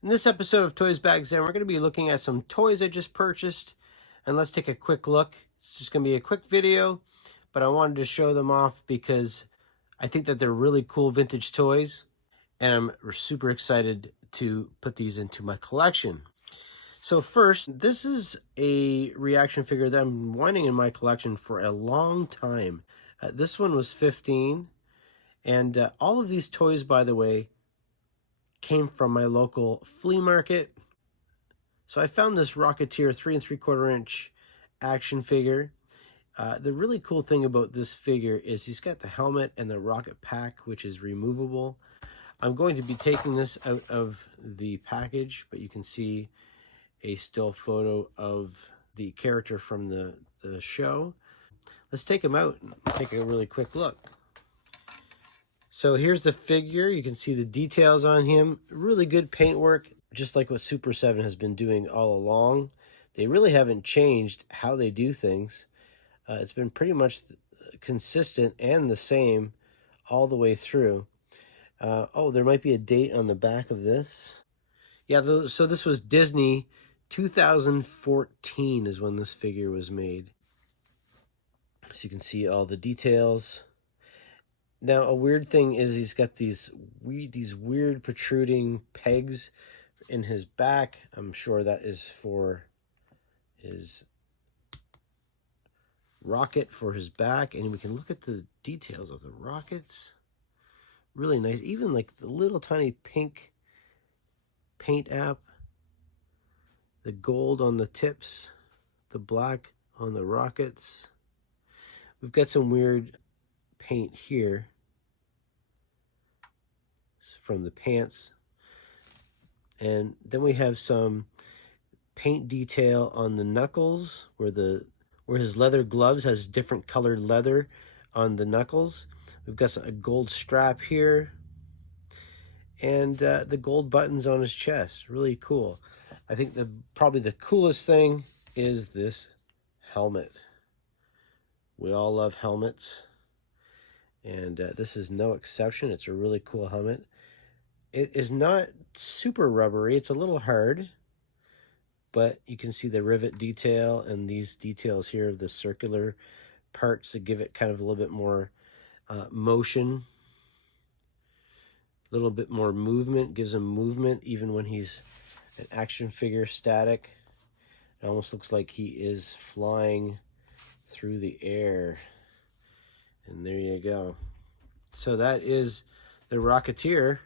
In this episode of Toys Bags Zen, we're going to be looking at some toys I just purchased, and let's take a quick look. It's just going to be a quick video, but I wanted to show them off because I think that they're really cool vintage toys, and I'm super excited to put these into my collection. So first, this is a reaction figure that I'm wanting in my collection for a long time. This one was $15, and all of these toys, by the way, came from my local flea market. So I found this Rocketeer 3 3/4 inch action figure. The really cool thing about this figure is he's got the helmet and the rocket pack, which is removable. I'm going to be taking this out of the package, but you can see a still photo of the character from the show. Let's take him out and take a really quick look. So here's the figure. You can see the details on him. Really good paintwork, just like what Super 7 has been doing all along. They really haven't changed how they do things. It's been pretty much consistent and the same all the way through. Oh, there might be a date on the back of this. Yeah, so this was Disney 2014 is when this figure was made. So you can see all the details. Now, a weird thing is he's got these weird protruding pegs in his back. I'm sure that is for his rocket for his back. And we can look at the details of the rockets. Really nice. Even like the little tiny pink paint app. The gold on the tips. The black on the rockets. We've got some weird paint here from the pants, and then we have some paint detail on the knuckles where his leather gloves has different colored leather on the knuckles. We've got a gold strap here, and the gold buttons on his chest. Really cool. I think probably the coolest thing is this helmet. We all love helmets, and this is no exception. It's a really cool helmet. It is not super rubbery. It's a little hard, but you can see the rivet detail and these details here of the circular parts that give it kind of a little bit more motion, a little bit more movement, gives him movement even when he's an action figure static. It almost looks like he is flying through the air. And there you go. So that is the Rocketeer.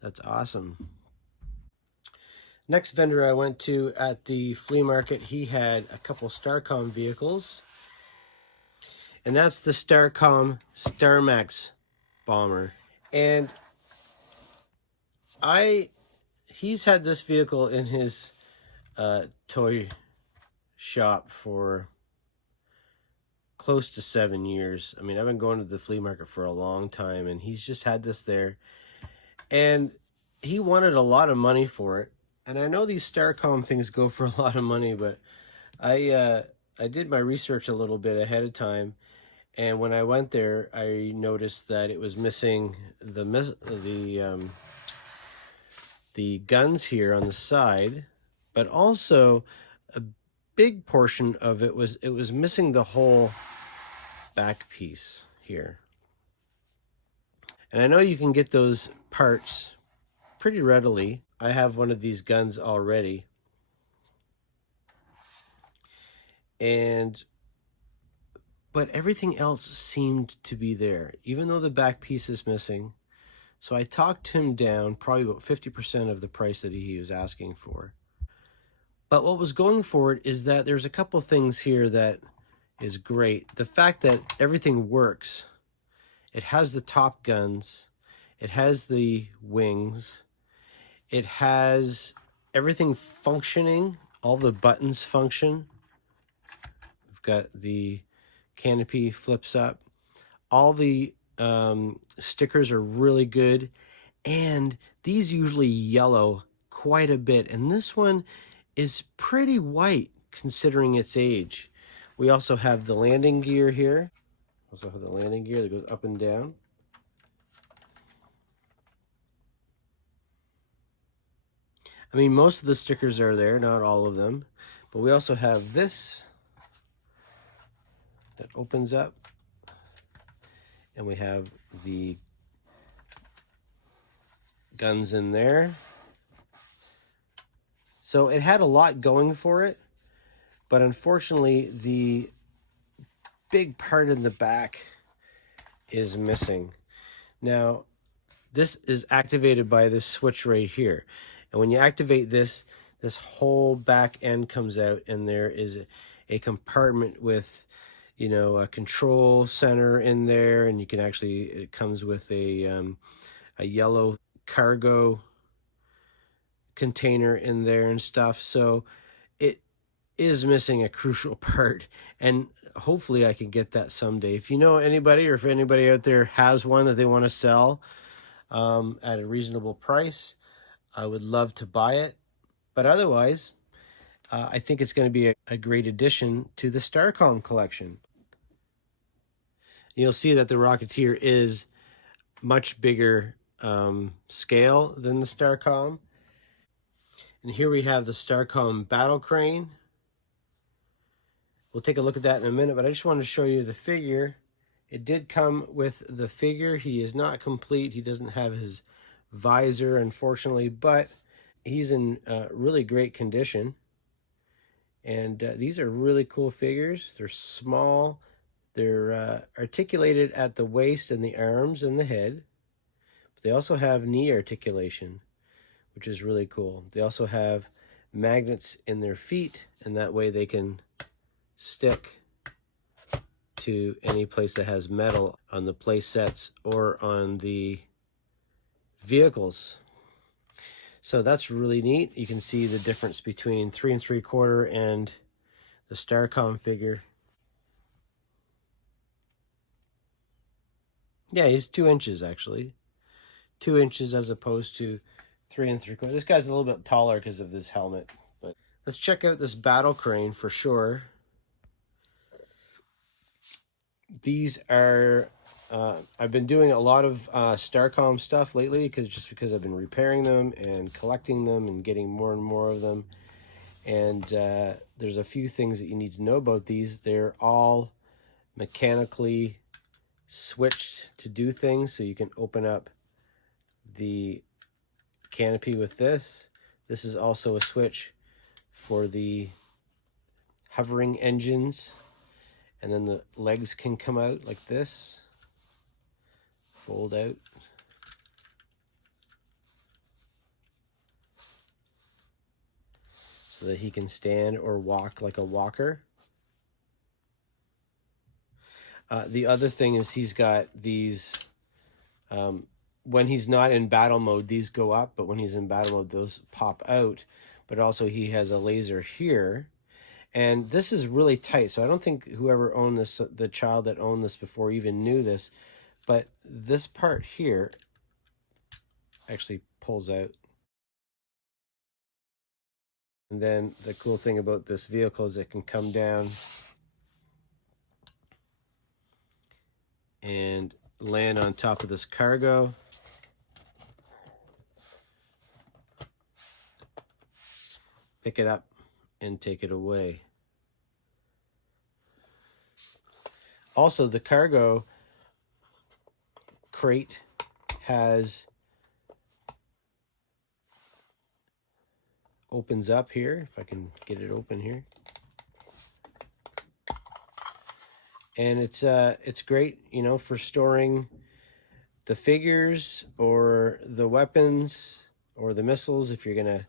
That's awesome. Next vendor I went to at the flea market, he had a couple Starcom vehicles. And that's the Starcom Starmax bomber. And he's had this vehicle in his toy shop for close to 7 years. I mean, I've been going to the flea market for a long time, and he's just had this there. And he wanted a lot of money for it. And I know these Starcom things go for a lot of money, but I did my research a little bit ahead of time, and when I went there, I noticed that it was missing the guns here on the side, but also a big portion of it was missing the whole back piece here. And I know you can get those parts pretty readily. I have one of these guns already. But everything else seemed to be there, even though the back piece is missing. So I talked him down probably about 50% of the price that he was asking for. But what was going for it is that there's a couple things here that is great. The fact that everything works. It has the top guns. It has the wings. It has everything functioning. All the buttons function. We've got the canopy flips up. All the stickers are really good, and these usually yellow quite a bit, and this one is pretty white considering its age. We also have the landing gear here. Also have the landing gear that goes up and down. I mean, most of the stickers are there, not all of them. But we also have this that opens up. And we have the guns in there. So it had a lot going for it. But unfortunately, the big part in the back is missing. Now, this is activated by this switch right here. And when you activate this, this whole back end comes out, and there is a compartment with, you know, a control center in there, and you can actually, it comes with a yellow cargo container in there and stuff. So it is missing a crucial part, and hopefully I can get that someday. If you know anybody, or if anybody out there has one that they want to sell at a reasonable price, I would love to buy it. But otherwise, I think it's going to be a great addition to the Starcom collection. You'll see that the Rocketeer is much bigger scale than the Starcom. And here we have the Starcom battle crane. We'll take a look at that in a minute, but I just wanted to show you the figure. It did come with the figure. He is not complete. He doesn't have his visor, unfortunately, but he's in really great condition. And these are really cool figures. They're small. They're articulated at the waist and the arms and the head. But they also have knee articulation, which is really cool. They also have magnets in their feet, and that way they can stick to any place that has metal on the play sets or on the vehicles. So that's really neat. You can see the difference between 3 3/4 and the Starcom figure. Yeah, he's 2 inches actually. 2 inches as opposed to 3 3/4. This guy's a little bit taller because of this helmet. But let's check out this battle crane for sure. These are, I've been doing a lot of Starcom stuff lately because I've been repairing them and collecting them and getting more and more of them. And there's a few things that you need to know about these. They're all mechanically switched to do things. So you can open up the canopy with this. This is also a switch for the hovering engines. And then the legs can come out like this, fold out. So that he can stand or walk like a walker. The other thing is he's got these, when he's not in battle mode, these go up, but when he's in battle mode, those pop out. But also he has a laser here. And this is really tight, so I don't think whoever owned this, the child that owned this before, even knew this. But this part here actually pulls out. And then the cool thing about this vehicle is it can come down and land on top of this cargo. Pick it up and take it away. Also, the cargo crate has opens up here, if I can get it open here. And it's great, you know, for storing the figures or the weapons or the missiles if you're gonna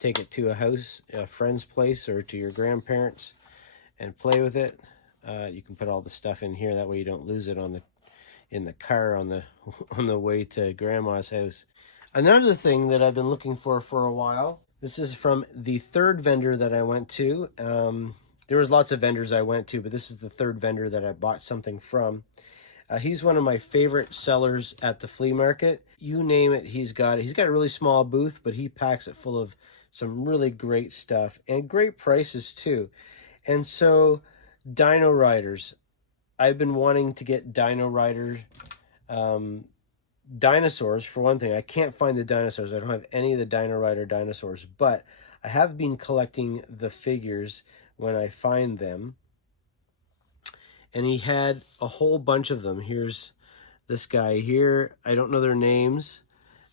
take it to a house, a friend's place, or to your grandparents and play with it. You can put all the stuff in here, that way you don't lose it in the car on the way to grandma's house. Another thing that I've been looking for a while, this is from the third vendor that I went to. There was lots of vendors I went to, but this is the third vendor that I bought something from. He's one of my favorite sellers at the flea market. You name it, he's got it. He's got a really small booth, but he packs it full of some really great stuff and great prices too. And so, Dino Riders. I've been wanting to get Dino Riders dinosaurs, for one thing. I can't find the dinosaurs. I don't have any of the Dino Rider dinosaurs, but I have been collecting the figures when I find them. And he had a whole bunch of them. Here's this guy here. I don't know their names.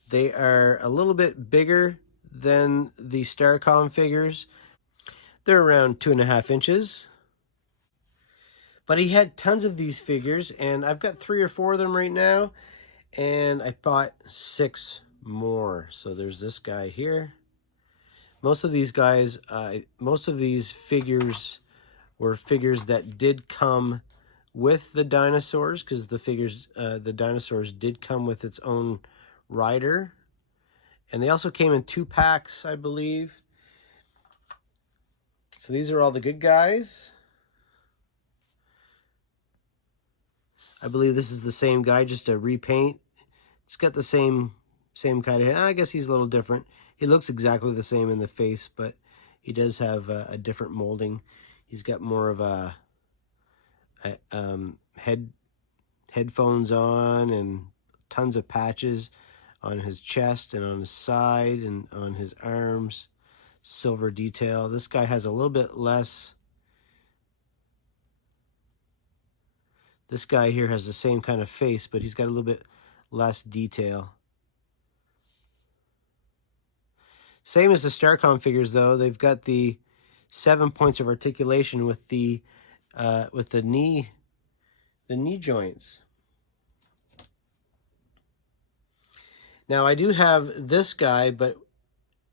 They are a little bit bigger than the Starcom figures. They're around 2.5 inches. But he had tons of these figures, and I've got 3 or 4 of them right now. And I bought 6 more. So there's this guy here. Most of these guys, most of these figures were figures that did come with the dinosaurs, because the dinosaurs did come with its own rider. And they also came in 2 packs, I believe. So these are all the good guys. I believe this is the same guy, just a repaint. It's got the same kind of head. I guess he's a little different. He looks exactly the same in the face, but he does have a different molding. He's got more of a headphones on, and tons of patches on his chest and on his side and on his arms. Silver detail. This guy has a little bit less. This guy here has the same kind of face, but he's got a little bit less detail. Same as the Starcom figures, though. They've got the 7 points of articulation with the knee joints. Now I do have this guy, but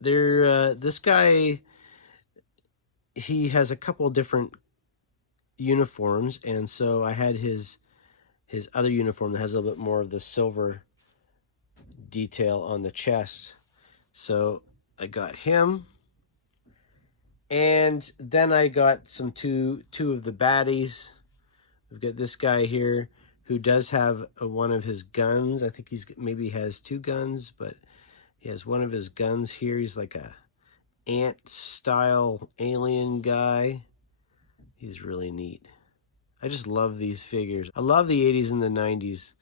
this guy, he has a couple different uniforms, and so I had his other uniform that has a little bit more of the silver detail on the chest. So I got him, and then I got two of the baddies. We've got this guy here who does have one of his guns. I think maybe has 2 guns, but he has one of his guns here. He's like a ant-style alien guy. He's really neat. I just love these figures. I love the 80s and the 90s.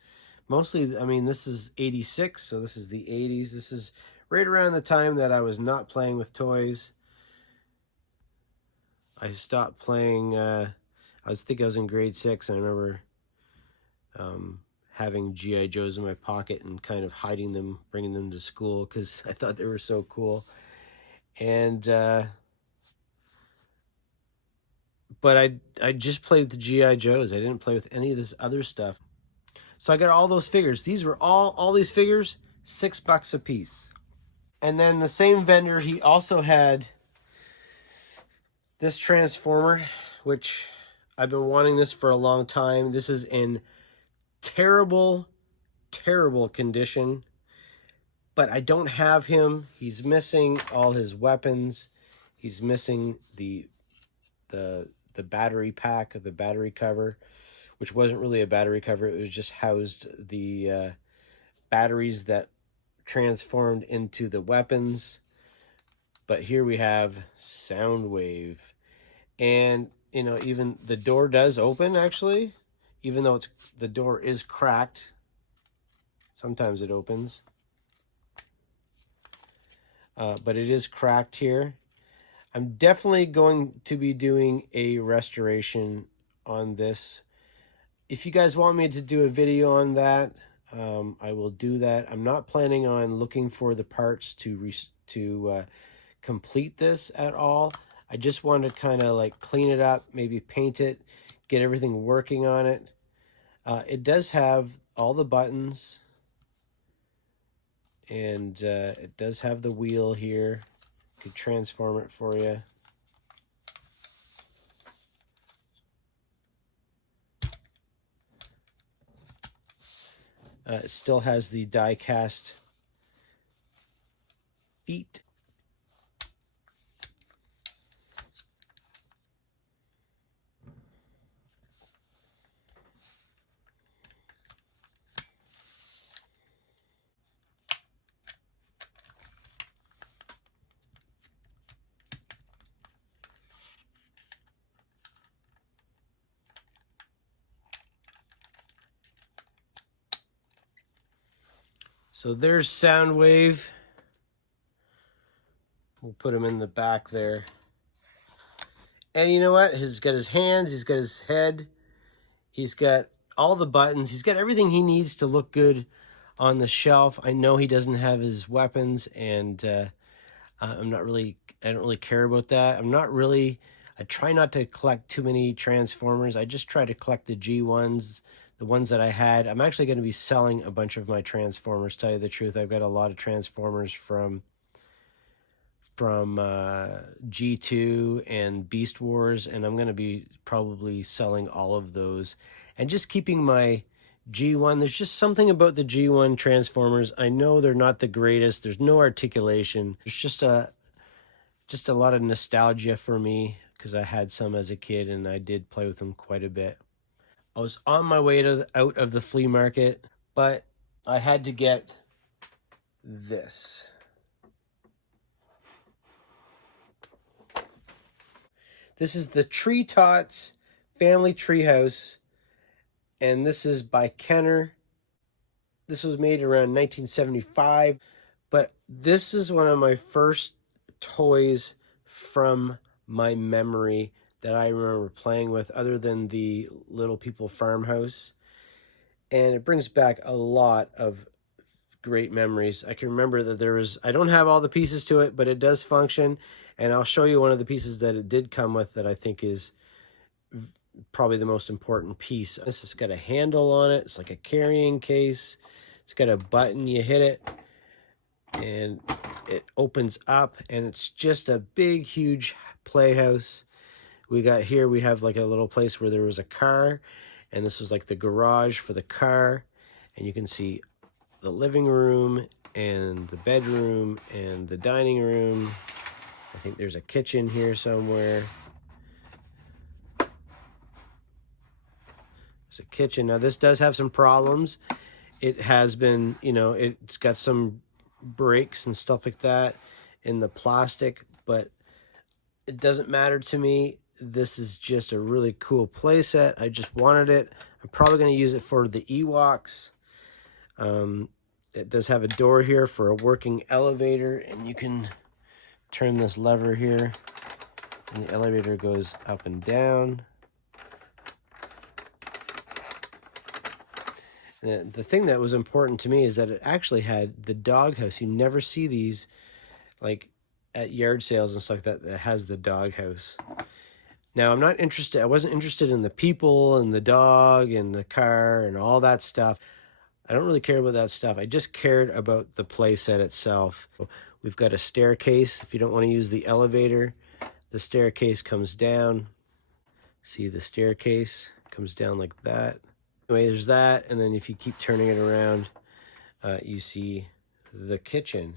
Mostly, I mean, this is 86, so this is the 80s. This is right around the time that I was not playing with toys. I stopped playing, I think I was in grade 6, and I remember having G.I. Joes in my pocket and kind of hiding them, bringing them to school, because I thought they were so cool. And but I just played with the G.I. Joes. I didn't play with any of this other stuff. So I got all those figures. These were all these figures, $6 a piece. And then the same vendor, he also had this Transformer, which I've been wanting this for a long time. This is in terrible, terrible condition, but I don't have him. He's missing all his weapons. He's missing the battery pack, of the battery cover, which wasn't really a battery cover. It was just housed the batteries that transformed into the weapons. But here we have Soundwave. And, you know, even the door does open, actually. Even though the door is cracked. Sometimes it opens. But it is cracked here. I'm definitely going to be doing a restoration on this. If you guys want me to do a video on that, I will do that. I'm not planning on looking for the parts to complete this at all. I just want to kind of like clean it up, maybe paint it, get everything working on it. It does have all the buttons, and it does have the wheel here. Could transform it for you. It still has the die-cast feet. So there's Soundwave. We'll put him in the back there. And you know what? He's got his hands, he's got his head, he's got all the buttons, he's got everything he needs to look good on the shelf. I know he doesn't have his weapons, and I don't really care about that. I try not to collect too many Transformers. I just try to collect the G1s, the ones that I had. I'm actually going to be selling a bunch of my Transformers, tell you the truth. I've got a lot of Transformers from G2 and Beast Wars, and I'm going to be probably selling all of those and just keeping my G1. There's just something about the G1 Transformers. I know they're not the greatest. There's no articulation. There's just a lot of nostalgia for me because I had some as a kid and I did play with them quite a bit. I was on my way out of the flea market, but I had to get this. This is the Tree Tots Family Treehouse, and this is by Kenner. This was made around 1975, but this is one of my first toys from my memory that I remember playing with, other than the Little People Farmhouse. And it brings back a lot of great memories. I can remember that I don't have all the pieces to it, but it does function. And I'll show you one of the pieces that it did come with that I think is probably the most important piece. This has got a handle on it. It's like a carrying case. It's got a button. You hit it and it opens up, and it's just a big, huge playhouse. We have like a little place where there was a car, and this was like the garage for the car. And you can see the living room and the bedroom and the dining room. I think there's a kitchen here somewhere. There's a kitchen. Now this does have some problems. It has been, it's got some breaks and stuff like that in the plastic, but it doesn't matter to me. This is just a really cool play set. I just wanted it. I'm probably going to use it for the Ewoks. It does have a door here for a working elevator, and you can turn this lever here, and the elevator goes up and down. The thing that was important to me is that it actually had the doghouse. You never see these like at yard sales and stuff that has the doghouse. Now I wasn't interested in the people and the dog and the car and all that stuff. I don't really care about that stuff. I just cared about the play set itself. We've got a staircase. If you don't want to use the elevator, the staircase comes down. See, the staircase comes down like that. Anyway, there's that, and then if you keep turning it around, you see the kitchen.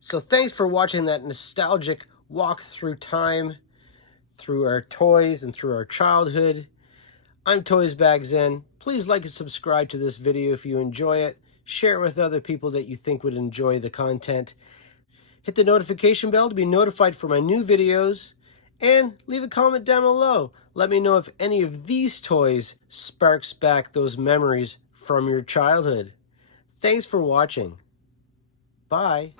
So thanks for watching that nostalgic walk through time, through our toys and through our childhood. I'm ToysBagZen. Please like and subscribe to this video if you enjoy it. Share it with other people that you think would enjoy the content. Hit the notification bell to be notified for my new videos. And leave a comment down below. Let me know if any of these toys sparks back those memories from your childhood. Thanks for watching. Bye.